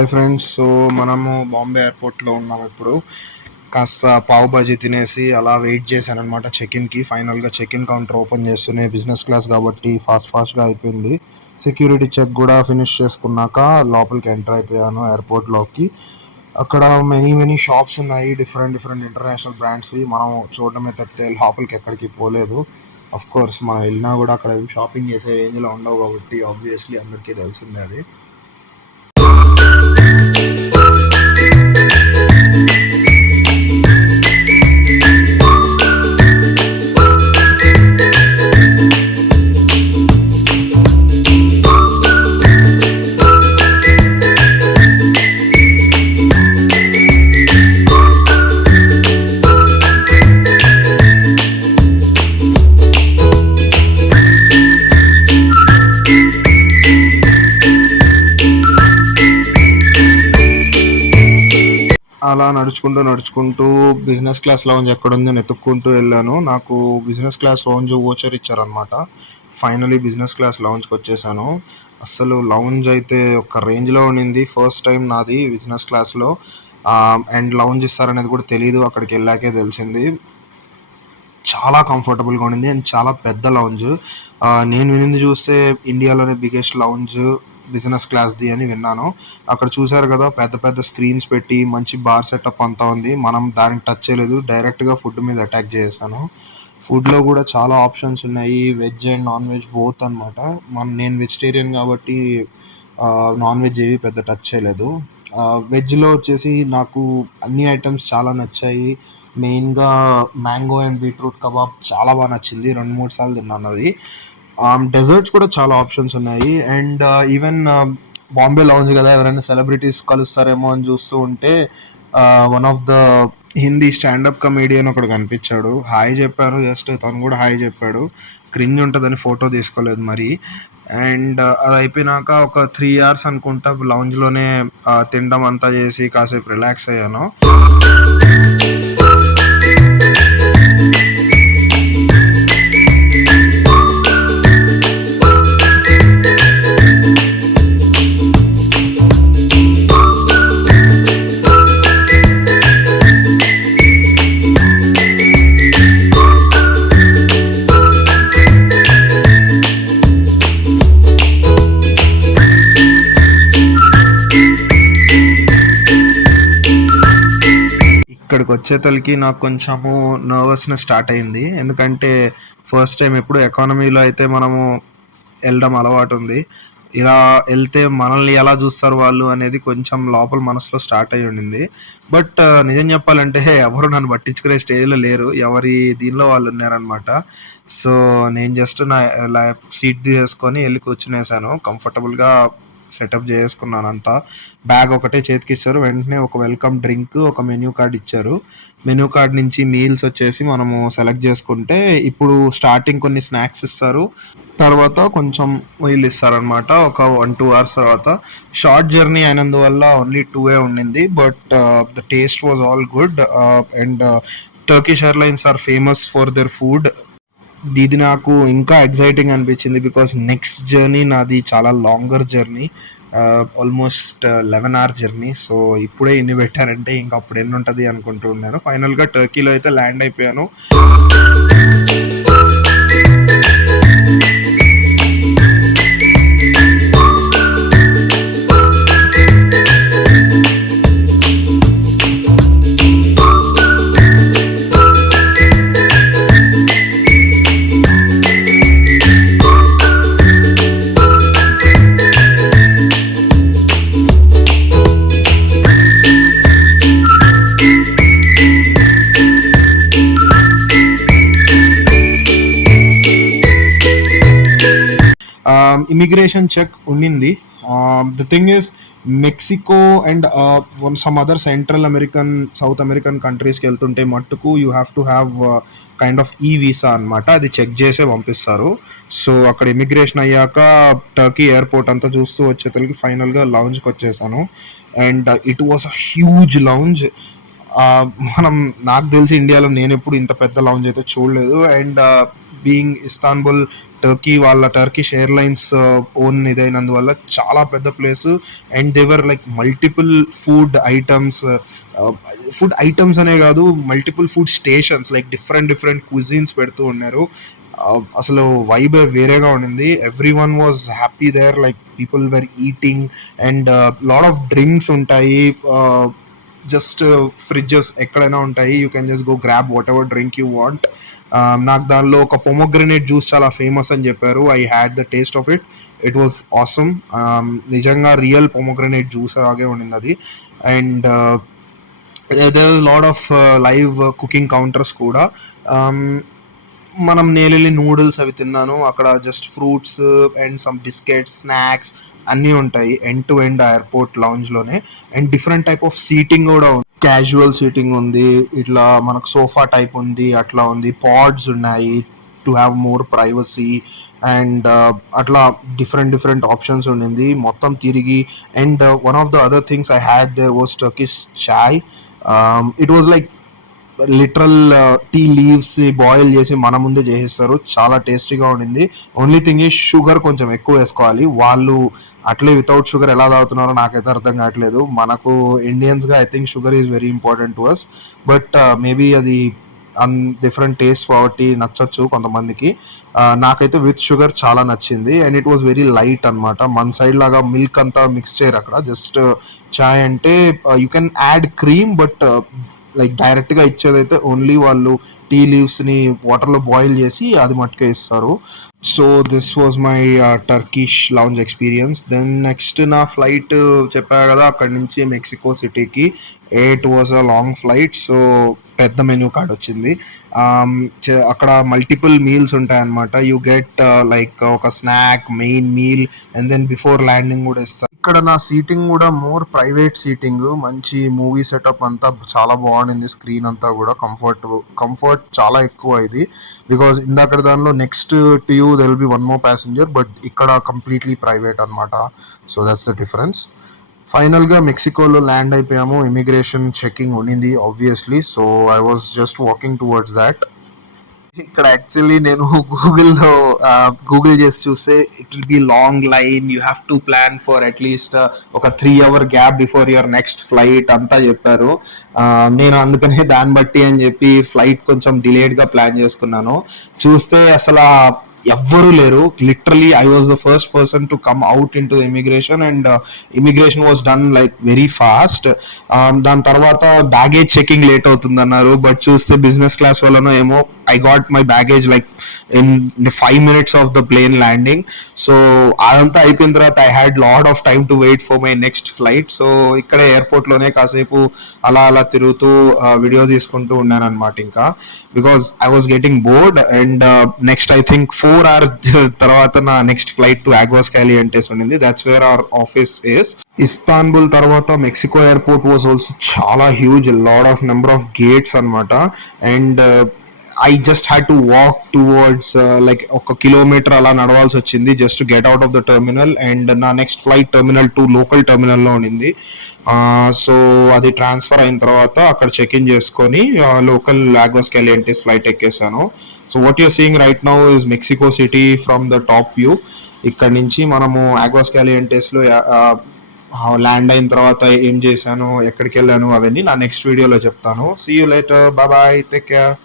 Hi friends. So మనము బాంబే ఎయిర్పోర్ట్లో ఉన్నాము ఇప్పుడు. కాస్త పావు బాజీ తినేసి అలా వెయిట్ చేశాను అనమాట చెక్-ఇన్కి. ఫైనల్గా చెక్-ఇన్ కౌంటర్ ఓపెన్ చేస్తూనే బిజినెస్ క్లాస్ కాబట్టి ఫాస్ట్గా అయిపోయింది. సెక్యూరిటీ చెక్ కూడా ఫినిష్ చేసుకున్నాక లోపలికి ఎంటర్ అయిపోయాను ఎయిర్పోర్ట్లోకి. అక్కడ మెనీ షాప్స్ ఉన్నాయి, డిఫరెంట్ ఇంటర్నేషనల్ బ్రాండ్స్వి. మనం చూడడమే తప్పితే లోపలికి ఎక్కడికి పోలేదు. అఫ్ కోర్స్ మనం వెళ్ళినా కూడా అక్కడ షాపింగ్ చేసే రేంజ్లో ఉండవు కాబట్టి ఆబ్వియస్లీ అందరికీ తెలిసిందే అది. అలా నడుచుకుంటూ బిజినెస్ క్లాస్ లౌంజ్ ఎక్కడుందో వెతుక్కుంటూ వెళ్ళాను. నాకు బిజినెస్ క్లాస్ లౌంజ్ వోచర్ ఇచ్చారనమాట. ఫైనలీ బిజినెస్ క్లాస్ లౌంజ్కి వచ్చేసాను. అస్సలు లౌంజ్ అయితే ఒక రేంజ్లో ఉండింది. ఫస్ట్ టైం నాది బిజినెస్ క్లాస్లో. అండ్ లౌంజ్ ఇస్తారనేది కూడా తెలియదు, అక్కడికి వెళ్ళాకే తెలిసింది. చాలా కంఫర్టబుల్గా ఉండింది అండ్ చాలా పెద్ద లౌంజ్. నేను వినింది చూస్తే ఇండియాలోనే బిగ్గెస్ట్ లౌంజ్ బిజినెస్ క్లాస్ది అని విన్నాను. అక్కడ చూసారు కదా, పెద్ద స్క్రీన్స్ పెట్టి మంచి బార్ సెటప్ అంతా ఉంది. మనం దానికి టచ్ చేయలేదు, డైరెక్ట్గా ఫుడ్ మీద అటాక్ చేశాను. ఫుడ్లో కూడా చాలా ఆప్షన్స్ ఉన్నాయి, veg and non veg both అనమాట. నేను వెజిటేరియన్ కాబట్టి నాన్ వెజ్ ఏవి పెద్ద టచ్ చేయలేదు. వెజ్లో వచ్చేసి నాకు అన్ని ఐటమ్స్ చాలా నచ్చాయి. మెయిన్గా మ్యాంగో అండ్ బీట్రూట్ కబాబ్ చాలా బాగా నచ్చింది. 2-3 సార్లు తిన్నాను అది. డెజర్ట్స్ కూడా చాలా ఆప్షన్స్ ఉన్నాయి. అండ్ ఈవెన్ బాంబే లౌంజ్ కదా, ఎవరైనా సెలబ్రిటీస్ కలుస్తారేమో అని చూస్తూ ఉంటే one of the Hindi standup comedian ఒకడు కనిపించాడు. హాయ్ చెప్పాను, జస్ట్ తను కూడా హాయ్ చెప్పాడు. క్రింజ్ ఉంటుందని ఫోటో తీసుకోలేదు మరి. అండ్ అది అయిపోయినాక ఒక 3 hours అనుకుంటా లౌంజ్లోనే తినడం అంతా చేసి కాసేపు రిలాక్స్ అయ్యాను. ఇక్కడికి వచ్చేతలకి నాకు కొంచెము నర్వస్నెస్ స్టార్ట్ అయింది. ఎందుకంటే ఫస్ట్ టైం. ఎప్పుడు ఎకానమీలో అయితే మనము వెళ్ళడం అలవాటు ఉంది. ఇలా వెళ్తే మనల్ని ఎలా చూస్తారు వాళ్ళు అనేది కొంచెం లోపల మనసులో స్టార్ట్ అయ్యి ఉండింది. బట్ నిజం చెప్పాలంటే ఎవరు నన్ను పట్టించుకునే స్టేజ్లో లేరు, ఎవరి దీనిలో వాళ్ళు ఉన్నారనమాట. సో నేను జస్ట్ నా సీట్ తీసుకొని వెళ్ళి కూర్చునేసాను. కంఫర్టబుల్గా సెటప్ చేసుకున్నాను అంతా. బ్యాగ్ ఒకటే చేతికి ఇచ్చారు, వెంటనే ఒక వెల్కమ్ డ్రింక్, ఒక మెన్యూ కార్డ్ ఇచ్చారు. మెన్యూ కార్డ్ నుంచి మీల్స్ వచ్చేసి మనము సెలెక్ట్ చేసుకుంటే ఇప్పుడు స్టార్టింగ్ కొన్ని స్నాక్స్ ఇస్తారు, తర్వాత కొంచెం మీల్ ఇస్తారనమాట. ఒక 1-2 hours తర్వాత. షార్ట్ జర్నీ అయినందువల్ల ఓన్లీ 2 ఉండింది. But the taste was all good. And Turkish airlines are famous for their food. ఇది నాకు ఇంకా ఎగ్జైటింగ్ అనిపించింది, బికాస్ నెక్స్ట్ జర్నీ నాది చాలా longer journey, almost 11 hour journey. So ఇప్పుడే ఇన్ని పెట్టారంటే ఇంకా అప్పుడు ఎన్ని ఉంటుంది అనుకుంటూ ఉన్నాను. ఫైనల్గా టర్కీలో అయితే ల్యాండ్ అయిపోయాను. ఇమిగ్రేషన్ చెక్ ఉండింది. The thing is, Mexico and some other central American, south American కంట్రీస్కి వెళ్తుంటే మట్టుకు you have to have kind of ఈ వీసా అనమాట. అది చెక్ చేసే పంపిస్తారు. సో అక్కడ ఇమిగ్రేషన్ అయ్యాక టర్కీ ఎయిర్పోర్ట్ అంతా చూస్తూ వచ్చేతలకి ఫైనల్గా లౌంజ్కి వచ్చేసాను. And it was a huge lounge. నాకు తెలిసి ఇండియాలో నేను ఎప్పుడు ఇంత పెద్ద లౌంజ్ అయితే చూడలేదు. అండ్ బీయింగ్ ఇస్తాన్బుల్ టర్కీ, వాళ్ళ టర్కిష్ ఎయిర్లైన్స్ ఓన్ ఇదైనందువల్ల చాలా పెద్ద place. And there were like multiple food items అనే కాదు, multiple food stations, like different different cuisines పెడుతూ ఉన్నారు. అసలు వైబ్ వేరేగా ఉండింది. Everyone was happy there, like people were eating. And lot of drinks ఉంటాయి. జస్ట్ ఫ్రిడ్జెస్ ఎక్కడైనా ఉంటాయి, you can just go grab whatever drink you want. నాకు దానిలో ఒక పొమోగ్రనేట్ జ్యూస్ చాలా ఫేమస్ అని చెప్పారు. I had the taste of it. It was awesome. నిజంగా రియల్ పొమోగ్రనేట్ జ్యూస్ లాగే ఉండింది అది. And there lot of live cooking counters కూడా. మనం నేలెళ్ళి నూడిల్స్ అవి తిన్నాను. అక్కడ just fruits and some biscuits, snacks అన్నీ ఉంటాయి ఎండ్ టు ఎండ్ ఎయిర్పోర్ట్ లాంజ్లోనే. And different type of seating కూడా ఉంది. క్యాజువల్ సీటింగ్ ఉంది, ఇట్లా మనకు సోఫా టైప్ ఉంది, అట్లా ఉంది. పాడ్స్ ఉన్నాయి to have more privacy. And అట్లా డిఫరెంట్ డిఫరెంట్ ఆప్షన్స్ ఉండింది మొత్తం తిరిగి. And one of the other things I had there was Turkish chai. It was like literal tea leaves boil చేసి మన ముందే చేసేస్తారు. చాలా టేస్టీగా ఉండింది. ఓన్లీ థింగ్ ఈ షుగర్ కొంచెం ఎక్కువ వేసుకోవాలి. వాళ్ళు అట్లే వితౌట్ షుగర్ ఎలా తాగుతున్నారో నాకైతే అర్థం కావట్లేదు. మనకు ఇండియన్స్గా I think sugar is very important to us. But maybe అది డిఫరెంట్ టేస్ట్ కాబట్టి నచ్చచ్చు కొంతమందికి. నాకైతే విత్ షుగర్ చాలా నచ్చింది. And it was very light అనమాట. మన సైడ్ లాగా మిల్క్ అంతా మిక్స్ చేయరు అక్కడ. జస్ట్ చాయ్ అంటే you can add cream, but like డైరెక్ట్గా ఇచ్చేదైతే ఓన్లీ వాళ్ళు టీ లీవ్స్ని వాటర్లో బాయిల్ చేసి అది మట్టుకే ఇస్తారు. So this was my Turkish lounge experience. Then next నా ఫ్లైట్ చెప్పా కదా అక్కడి నుంచి మెక్సికో సిటీకి. It was a long flight, so పెద్ద మెనూ కార్డ్ వచ్చింది. అక్కడ మల్టిపుల్ మీల్స్ ఉంటాయన్నమాట. యూ గెట్ లైక్ ఒక snack, main meal, and then before landing కూడా ఇస్తారు. ఇక్కడ నా సీటింగ్ కూడా మోర్ ప్రైవేట్ సీటింగ్. మంచి మూవీ సెటప్ అంతా చాలా బాగుండింది. స్క్రీన్ అంతా కూడా కంఫర్ట్ చాలా ఎక్కువ ఇది. బికాజ్ ఇందాక దానిలో next to you there will be one more passenger, but ఇక్కడ కంప్లీట్లీ ప్రైవేట్ అనమాట. So that's the difference. ఫైనల్గా మెక్సికోలో ల్యాండ్ అయిపోయాము. ఇమిగ్రేషన్ చెకింగ్ ఉండింది obviously. So I was just walking towards that. ఇక్కడ యాక్చువల్లీ నేను గూగుల్ చేసి చూస్తే it will be long line, you have to plan for at least ఒక 3 hour gap before your next flight అంతా చెప్పారు. నేను అందుకనే దాన్ని బట్టి అని చెప్పి ఫ్లైట్ కొంచెం డిలేడ్గా ప్లాన్ చేసుకున్నాను. చూస్తే అసలు ఎవ్వరూ లేరు. Literally I was the first person to come out in to the immigration. And immigration was done like very fast. దాని తర్వాత బ్యాగేజ్ చెకింగ్ లేట్ అవుతుంది అన్నారు, బట్ చూస్తే బిజినెస్ క్లాస్ వల్లనో ఏమో I got my baggage like in 5 minutes of the plane landing. So అదంతా అయిపోయిన తర్వాత I had lot of time to wait for my next flight. So ఇక్కడే ఎయిర్పోర్ట్లోనే కాసేపు అలా అలా తిరుగుతూ వీడియో తీసుకుంటూ ఉన్నాను అనమాట. ఇంకా because I was getting bored. And next I think 4 hours తర్వాత నా నెక్స్ట్ ఫ్లైట్ టు ఆగ్వాస్కాలియంటెస్ ఉండింది. That's where our office is. Istanbul తర్వాత మెక్సికో ఎయిర్పోర్ట్ వాజ్ ఆల్సో చాలా huge, lot of number of gates అనమాట. And I just had to walk towards like 1 kilometer అలా నడవాల్సి వచ్చింది just to get out of the terminal. And నా next flight terminal 2 local టెర్మినల్లో ఉండింది. So అది transfer అయిన తర్వాత అక్కడ చెక్ ఇన్ చేసుకొని లోకల్ ఆగ్వాస్కాలియంటెస్ ఫ్లైట్ ఎక్కేసాను. So what you're seeing right now is Mexico City from the top view. ఇక్కడ నుంచి మనము ఆగ్వాస్కాలియంటెస్లో ల్యాండ్ అయిన తర్వాత ఏం చేశాను, ఎక్కడికి వెళ్ళాను, అవన్నీ నా నెక్స్ట్ వీడియోలో చెప్తాను. See you later, bye bye, take care.